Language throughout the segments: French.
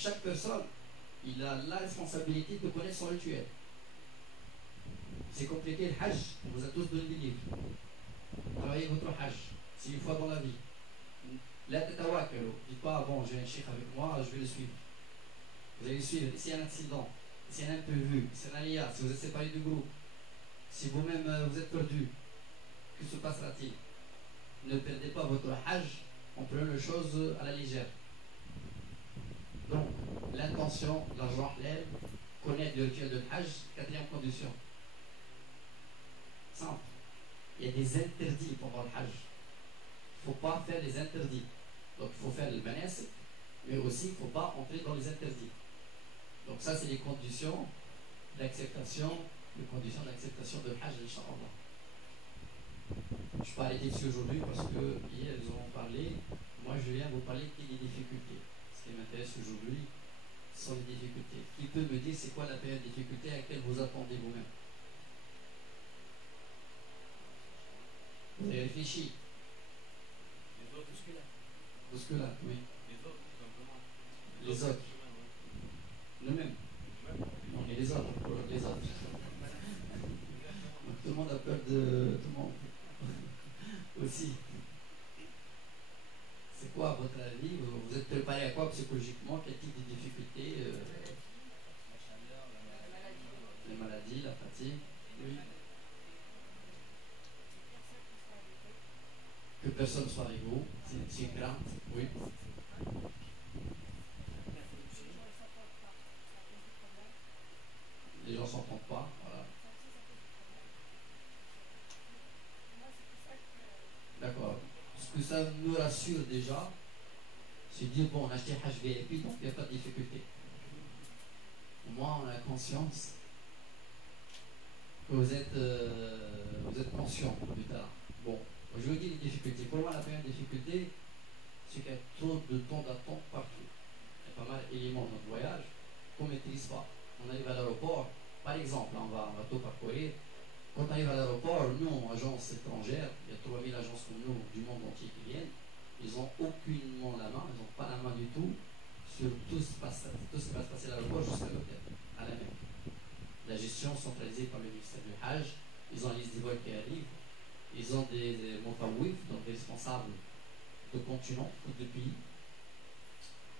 chaque personne, il a la responsabilité de connaître son rituel. C'est compliqué le Hajj, on vous a tous donné des livres. Travaillez votre Hajj, c'est une fois dans la vie. La tatawakalu, dites pas, bon, j'ai un cheikh avec moi, je vais le suivre. Vous allez le suivre, s'il y a un accident, s'il y a un imprévu, s'il y a un aléa, si vous êtes séparé du groupe, si vous-même vous êtes perdu, que se passera-t-il? Ne perdez pas votre Hajj en prenant les choses à la légère. Donc, l'intention, l'argent halal, connaître le rituel de Hajj, quatrième condition. Simple. Il y a des interdits pendant le Hajj. Il ne faut pas faire les interdits. Donc, il faut faire le manasik, mais aussi il ne faut pas entrer dans les interdits. Donc, ça, c'est les conditions d'acceptation, de Hajj, Inch'Allah. Je ne vais pas arrêter dessus aujourd'hui parce que hier, ils ont parlé. Moi, je viens vous parler des difficultés. Ce qui m'intéresse aujourd'hui sont les difficultés. Qui peut me dire c'est quoi la période de difficulté à laquelle vous attendez vous-même? Vous avez réfléchi? Les autres bousculades. Bousculade, oui. Les autres, tout simplement. Les autres. Nous-mêmes. Non, mais les autres. Les autres. Donc, tout le monde a peur de. Tout le monde. Aussi. C'est quoi à votre avis? Vous êtes préparé à quoi psychologiquement? Quel type de difficultés? La chaleur, Les maladies, la fatigue. Oui. Que personne soit avec vous. C'est une crainte. Oui. Les gens ne s'entendent pas. Voilà. D'accord. Ce que ça me rassure déjà, c'est de dire bon, on a acheté HVIP, donc il n'y a pas de difficulté. Au moins, on a conscience que vous êtes conscient du terrain. Bon, je vous dis les difficultés. Pour moi, la première difficulté, c'est qu'il y a trop de temps d'attente partout. Il y a pas mal d'éléments de notre voyage qu'on ne maîtrise pas. On arrive à l'aéroport, par exemple, on va tout parcourir. Quand on arrive à l'aéroport, nous, agence étrangère, il y a 3000 agences comme nous du monde entier qui viennent, ils n'ont aucunement la main, ils n'ont pas la main du tout sur tout ce qui va se passer à l'aéroport jusqu'à l'hôtel, à la Mecque. La gestion centralisée par le ministère du Hajj, ils ont la liste des vols qui arrivent, ils ont des mutawif, donc des responsables de continents, de pays,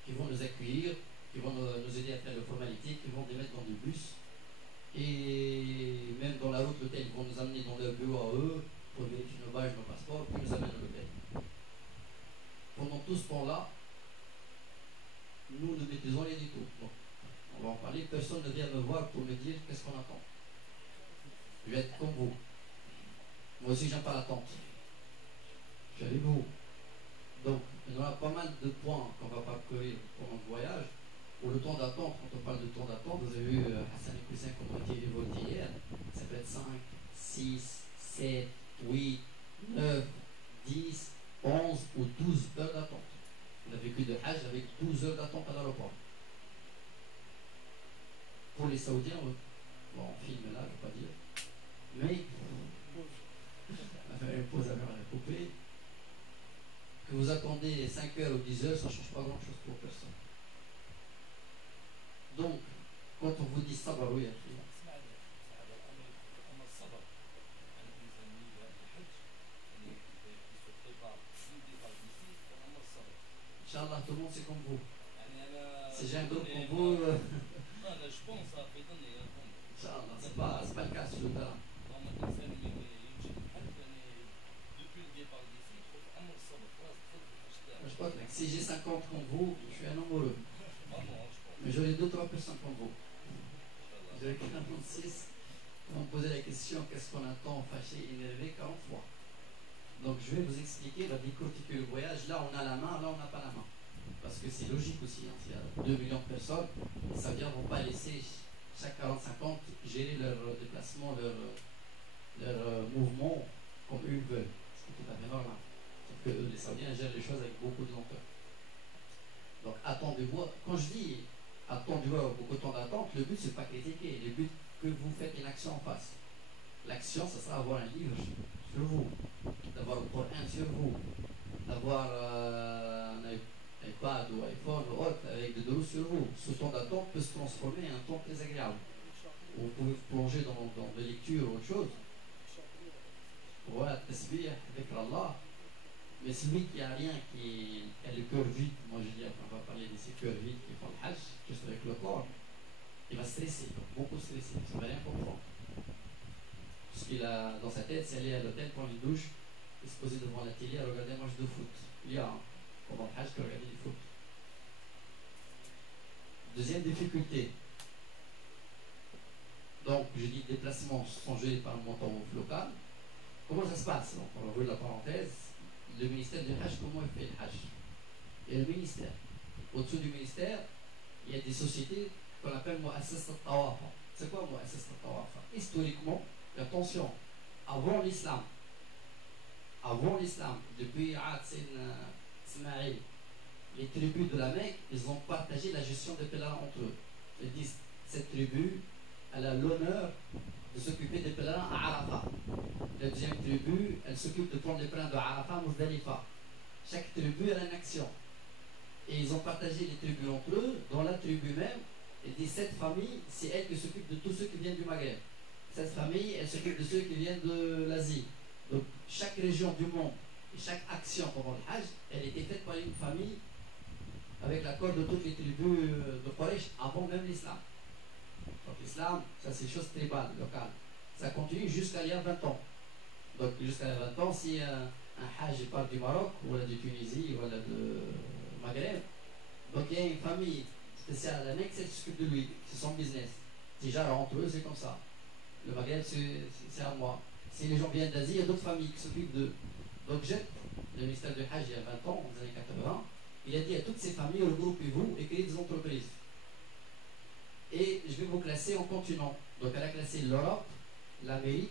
qui vont nous accueillir, qui vont nous aider à faire les formalités, qui vont les mettre dans des bus. Et même dans la route, l'hôtel, ils vont nous amener dans leur bureau à eux pour vérifier nos badges, nos passeports, puis nous amènent à l'hôtel. Pendant tout ce temps-là, nous ne maîtrisons rien du tout. Donc, on va en parler. Personne ne vient me voir pour me dire qu'est-ce qu'on attend. Je vais être comme vous. Moi aussi, j'aime pas l'attente. Je suis avec vous. Donc, il y aura pas mal de points qu'on va parcourir pendant le voyage. Pour le temps d'attente, quand on parle de temps d'attente, vous avez vu Hassan et Coussin qui ont été évoqués hier, ça peut être 5, 6, 7, 8, 9, 10, 11 ou 12 heures d'attente. On a vécu de Hajj avec 12 heures d'attente à l'aéroport. Pour les Saoudiens, bon, on filme là, je ne vais pas dire, mais on va faire une pause avec la poupée. Que vous attendez 5 heures ou 10 heures, ça ne change pas grand-chose pour personne. Donc, quand on vous dit sabar, oui, Inch'Allah, tout le monde c'est comme vous. Si j'ai un groupe comme vous, je pense à Inch'Allah, c'est pas le cas sur le terrain. depuis le départ d'ici, Je crois que si j'ai 50 comme vous, je suis un homme heureux. Mais j'aurai 2-3 personnes comme vous. J'aurai 46 qui vont me poser la question qu'est-ce qu'on attend, fâché, énervé 40 fois. Donc je vais vous expliquer, la décortiquer le voyage. Là on a la main, là on n'a pas la main. Parce que c'est logique aussi. Hein. S'il y a 2 millions de personnes, ça veut dire qu'ils ne vont pas laisser chaque 40-50 gérer leur déplacement, leur mouvement comme eux veulent. C'est tout à fait normal. Sauf que les Saoudiens gèrent les choses avec beaucoup de lenteur. Donc attendez-vous. Quand je dis attendez-vous beaucoup de temps d'attente, le but c'est pas critiquer. Le but que vous faites une action en face. L'action, ce sera avoir un livre sur vous, d'avoir le Coran sur vous, d'avoir iPad ou iPhone ou autre, avec des dos sur vous. Ce temps d'attente peut se transformer en un temps très agréable. Où vous pouvez vous plonger dans des lectures ou autre chose. Voilà, tasbih, avec Allah. Mais celui qui a rien, qui a le cœur vide, moi je dis, on va parler de ces cœurs vides qui font le hajj, juste avec le corps, il va stresser, beaucoup stresser, ça ne va rien comprendre. Ce qu'il a dans sa tête, c'est aller à l'hôtel, prendre une douche, et se poser devant la télé à regarder un match de foot. Il y a pendant le hajj qui regarde du foot. Deuxième difficulté. Donc, je dis déplacements sont gérés par le montant local. Comment ça se passe? Donc, on va ouvrir la parenthèse. Le ministère du Hajj, comment il fait le Hajj? Il y a le ministère. Au-dessous du ministère, il y a des sociétés qu'on appelle Mu'assas al-Tawafa. C'est quoi Mu'assas al-Tawafa? Historiquement, attention, avant l'islam, depuis Aad Ismaïl, les tribus de la Mecque, ils ont partagé la gestion des pèlerins entre eux. Ils disent, cette tribu, elle a l'honneur de s'occuper des pèlerins à Arafat. La deuxième tribu, elle s'occupe de prendre les pèlerins de Arafat à Muzdalifa. Chaque tribu a une action. Et ils ont partagé les tribus entre eux. Dans la tribu même, et dit cette famille, c'est elle qui s'occupe de tous ceux qui viennent du Maghreb. Cette famille, elle s'occupe de ceux qui viennent de l'Asie. Donc chaque région du monde et chaque action pendant le Hajj, elle était faite par une famille avec l'accord de toutes les tribus de Quraysh avant même l'islam. Donc l'islam, ça c'est une chose tribale, locale. Ça continue jusqu'à il y a 20 ans. Donc jusqu'à 20 ans, si un Hajj part du Maroc, ou de Tunisie, ou de Maghreb, donc il y a une famille spéciale à la Mecque, qui s'occupe de lui, c'est son business. Déjà entre eux, c'est comme ça. Le Maghreb, c'est à moi. Si les gens viennent d'Asie, il y a d'autres familles qui s'occupent d'eux. Donc JET, le ministère du Hajj, il y a 20 ans, dans les années 80, il a dit à toutes ces familles, regroupez-vous et créez des entreprises. Et je vais vous classer en continent. Donc elle a classé l'Europe, l'Amérique,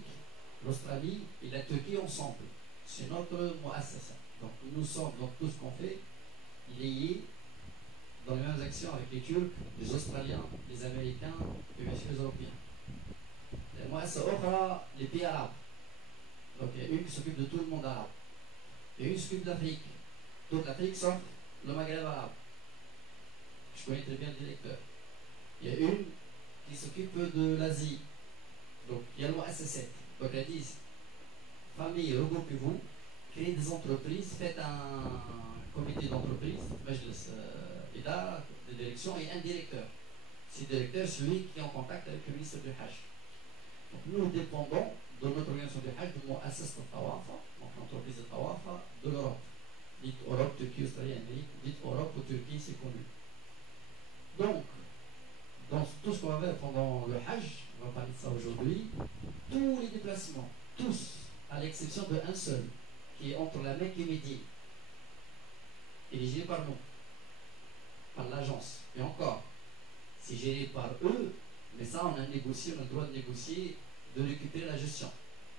l'Australie et la Turquie ensemble. C'est notre mu'assasa. Donc nous sommes, donc tout ce qu'on fait, il est lié dans les mêmes actions avec les Turcs, les Australiens, les Américains et bien sûr les Européens. La mu'assasa, les pays arabes. Donc il y a une qui s'occupe de tout le monde arabe. Et une qui s'occupe d'Afrique. Toute l'Afrique sauf le Maghreb arabe. Je connais très bien le directeur. Il y a une qui s'occupe de l'Asie. Donc il y a le mu'assasa. Donc elle dit, famille, regroupez-vous, créez des entreprises, faites un comité d'entreprise, majlis idara, de direction et un directeur. C'est le directeur, celui qui est en contact avec le ministre du Hajj. Donc nous dépendons de notre organisation du Hajj, de Mu'assas al-Tawafa, donc l'entreprise de Tawafa, de l'Europe. Dites Europe, Turquie, Australie, Amérique, dites Europe ou Turquie, c'est connu. Donc, dans tout ce qu'on va faire pendant le Hajj, on va parler de ça aujourd'hui, tous les déplacements, tous, à l'exception d'un seul, qui est entre la Mecque et Médine, il est géré par nous, par l'agence. Et encore, c'est géré par eux, mais ça, on a négocié, on a le droit de négocier, de récupérer la gestion.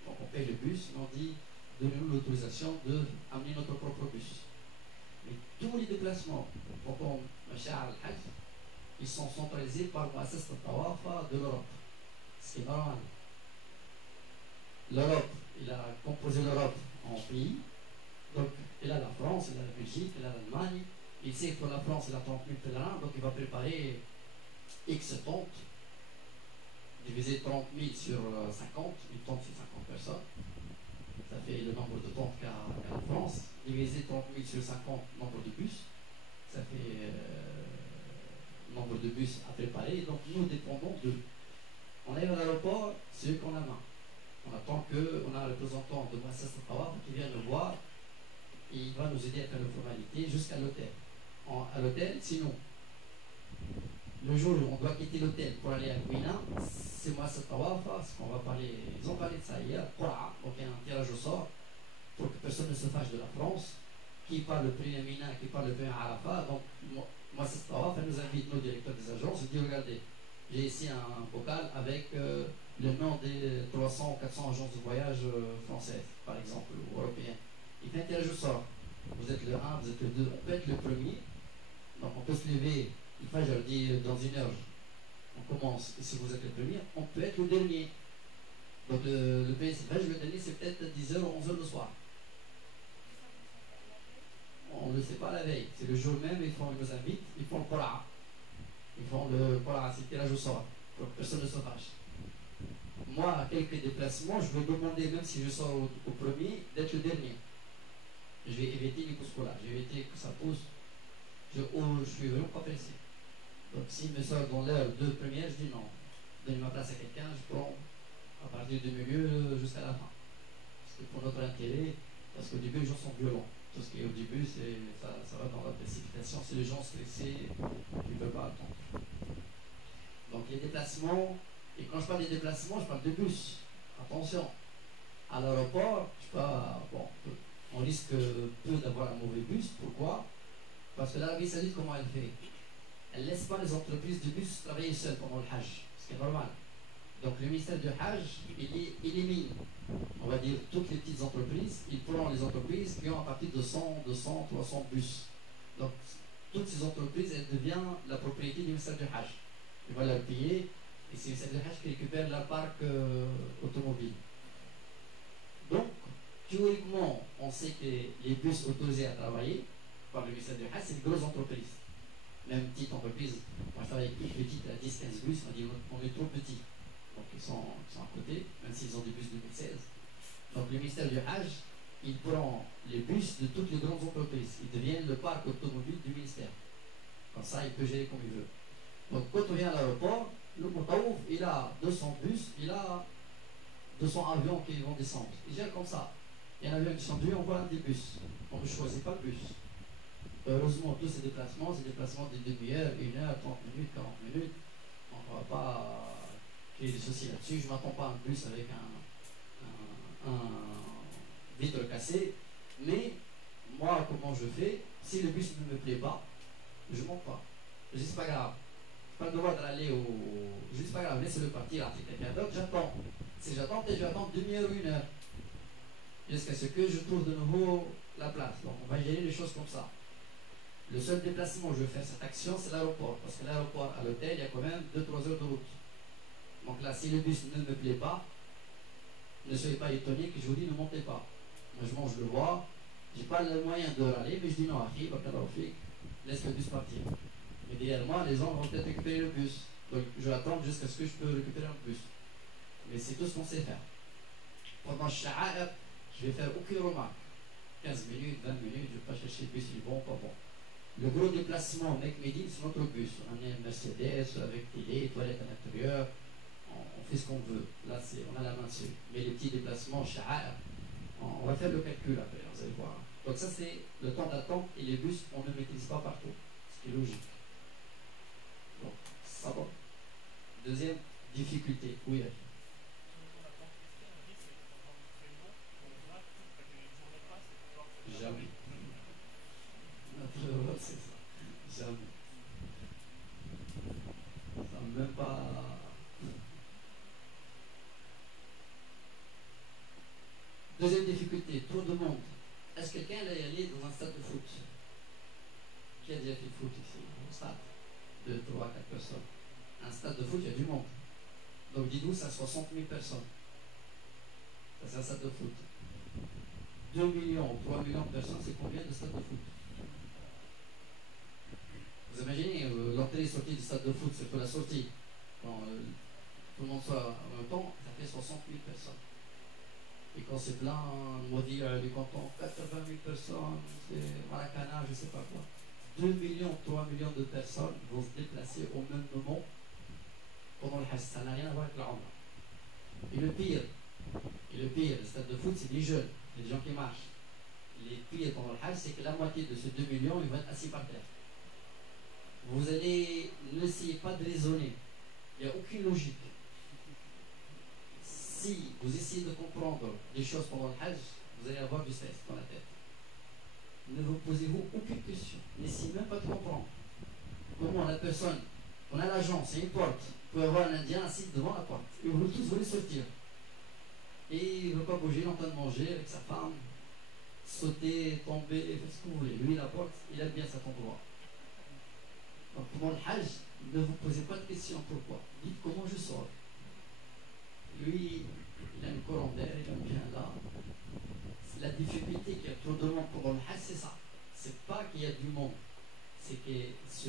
Donc on paye le bus, mais on dit, donnez-nous l'autorisation d'amener notre propre bus. Mais tous les déplacements, pendant Masha'ar al-Hajj, ils sont centralisés par le Mu'assas al-Tawafa de l'Europe. Ce qui est normal. L'Europe, il a composé l'Europe en pays. Donc, il a la France, il a la Belgique, il a l'Allemagne. Il sait que pour la France, il a 30 000 pèlerins, donc il va préparer X tentes, diviser 30 000 sur 50, une tente c'est 50 personnes. Ça fait le nombre de tentes qu'a la France. Diviser 30 000 sur 50, nombre de bus. Ça fait nombre de bus à préparer. Donc nous dépendons de. On arrive à l'aéroport, c'est eux qu'on a main. On attend qu'on a un représentant de Mu'assas al-Tawafa qui vient nous voir et il va nous aider à faire les formalités jusqu'à l'hôtel. À l'hôtel, sinon, le jour où on doit quitter l'hôtel pour aller à Gouina, c'est Mu'assas al-Tawafa, ce qu'on va parler, ils ont parlé de ça hier, Qura, donc il y a un tirage au sort pour que personne ne se fâche de la France, qui parle le premier Mina, qui parle le premier Arafat. Donc Mu'assas al-Tawafa nous invite, nos directeurs des agences, et dit regardez, j'ai ici un bocal avec le nom des 300 ou 400 agences de voyage françaises, par exemple, ou européennes. Il fait un tirage au sort. Vous êtes le 1, vous êtes le 2, on peut être le premier. Donc on peut se lever, une fois je leur dis dans une heure, on commence, et si vous êtes le premier, on peut être le dernier. Donc le PSF, le dernier c'est peut-être 10h ou 11h le soir. on ne le sait pas la veille. C'est le jour même, ils nous invitent, ils font le Qur'an. Ils font le Qur'an, c'est le tirage au sort, pour que personne ne se fâche. Moi, à quelques déplacements, je vais demander, même si je sors au premier, d'être le dernier. Je vais éviter les pousses-là, je vais éviter que ça pousse. Je suis vraiment pas pressé. Donc s'il me sort dans l'heure de première, je dis non. Donnez ma place à quelqu'un, je prends à partir du milieu jusqu'à la fin. Parce que pour notre intérêt, parce qu'au début les gens sont violents. Tout ce qui est au début, ça va dans la précipitation. C'est les gens stressés qui ne veulent pas attendre. Donc les déplacements, et quand je parle des déplacements, je parle de bus. Attention, à l'aéroport, on risque peu d'avoir un mauvais bus. Pourquoi? Parce que l'Arabie Saoudite, comment elle fait? Elle ne laisse pas les entreprises de bus travailler seules pendant le Hajj, ce qui est normal. Donc le ministère du Hajj, il élimine, on va dire, toutes les petites entreprises. Il prend les entreprises qui ont à partir de 100, 200, 300 bus. Donc toutes ces entreprises, elles deviennent la propriété du ministère du Hajj. Il va leur payer, et c'est le ministère du Hajj qui récupère leur parc automobile. Donc, théoriquement, on sait que les bus autorisés à travailler par le ministère du Hajj, c'est des grosses entreprises. Même petites entreprises, moi je travaille avec une petite à 10-15 bus, on dit on est trop petits. Donc ils sont à côté, même s'ils ont des bus 2016. Donc le ministère du Hajj, il prend les bus de toutes les grandes entreprises. Ils deviennent le parc automobile du ministère. Comme ça, il peut gérer comme il veut. Donc quand on vient à l'aéroport, le Moutaouf, il a 200 bus, il a 200 avions qui vont descendre. Il gère comme ça. Il y a un avion qui descend, on voit un des bus. On ne choisit pas le bus. Heureusement, tous ces déplacements, c'est des déplacements de demi-heure, 1 heure, 30 minutes, 40 minutes. On ne va pas créer des soucis là-dessus. Je ne m'attends pas à un bus avec un vitre cassé. Mais moi, comment je fais? Si le bus ne me plaît pas, je ne monte pas. Je dis, c'est pas grave. Je n'ai pas le droit d'aller au. Je dis, c'est pas grave, laissez-le partir après quelqu'un d'autre, j'attends. Si j'attends, peut-être je vais attendre demi-heure ou 1 heure. Jusqu'à ce que je trouve de nouveau la place. Donc, on va gérer les choses comme ça. Le seul déplacement où je vais faire cette action, c'est l'aéroport. Parce que l'aéroport, à l'hôtel, il y a quand même 2-3 heures de route. Donc là, si le bus ne me plaît pas, ne soyez pas étonnés que je vous dis ne montez pas. Moi, je mange le bois, je n'ai pas le moyen de râler, mais je dis non, laisse le bus partir. Mais derrière moi, les gens vont peut-être récupérer le bus. Donc je vais attendre jusqu'à ce que je peux récupérer un bus. Mais c'est tout ce qu'on sait faire. Pendant le sha'a'ab, je vais faire aucune remarque. 15 minutes, 20 minutes, je ne vais pas chercher le bus, il est bon, pas bon. Le gros déplacement Mecque-Médine, c'est notre bus. On a une Mercedes avec télé, toilettes à l'intérieur. On fait ce qu'on veut. Là, on a la main dessus. Mais les petits déplacements, sha'a'ab, on va faire le calcul après, vous allez voir. Donc ça, c'est le temps d'attente et les bus, on ne maîtrise pas partout. Ce qui est logique. Donc, ça va. Deuxième difficulté. Oui, jamais. Notre Europe, c'est ça. Jamais. Ça ne même pas. Deuxième difficulté, trop de monde. Est-ce que quelqu'un est allé dans un stade de foot? Qui a déjà fait le foot ici? Un stade de 3 à 4 personnes. Un stade de foot, il y a du monde. Donc dites-vous, ça 60 000 personnes. Ça, c'est un stade de foot. 2 millions, 3 millions de personnes, c'est combien de stades de foot? Vous imaginez, l'entrée et sortie du stade de foot, c'est pour la sortie. Quand tout le monde soit en même temps, ça fait 60 000 personnes. Et quand c'est plein, on va dire du canton, 80 000 personnes, c'est Maracana, je ne sais pas quoi. 2 millions, 3 millions de personnes vont se déplacer au même moment pendant le Hajj. Ça n'a rien à voir avec la Umrah. Et le pire, le stade de foot, c'est des jeunes, c'est des gens qui marchent. Les pires pendant le Hajj, c'est que la moitié de ces 2 millions, ils vont être assis par terre. Vous allez, n'essayez pas de raisonner. Il n'y a aucune logique. Si vous essayez de comprendre des choses pendant le Hajj, vous allez avoir du stress dans la tête. Ne vous posez-vous aucune question. N'essayez même pas de comprendre. Comment la personne, on a l'agent, c'est une porte, vous pouvez avoir un Indien assis devant la porte. Et vous tous voulez sortir. Et il ne veut pas bouger, il est en train de manger avec sa femme, sauter, tomber, faire ce que vous voulez. Lui, la porte, il aime bien cet endroit. Donc pendant le Hajj, ne vous posez pas de questions pourquoi. Dites comment je sors. Lui, il a une courant d'air, il aime bien là. La difficulté qu'il y a trop de monde pendant le Hajj, c'est ça. c'est pas qu'il y a du monde, c'est que ce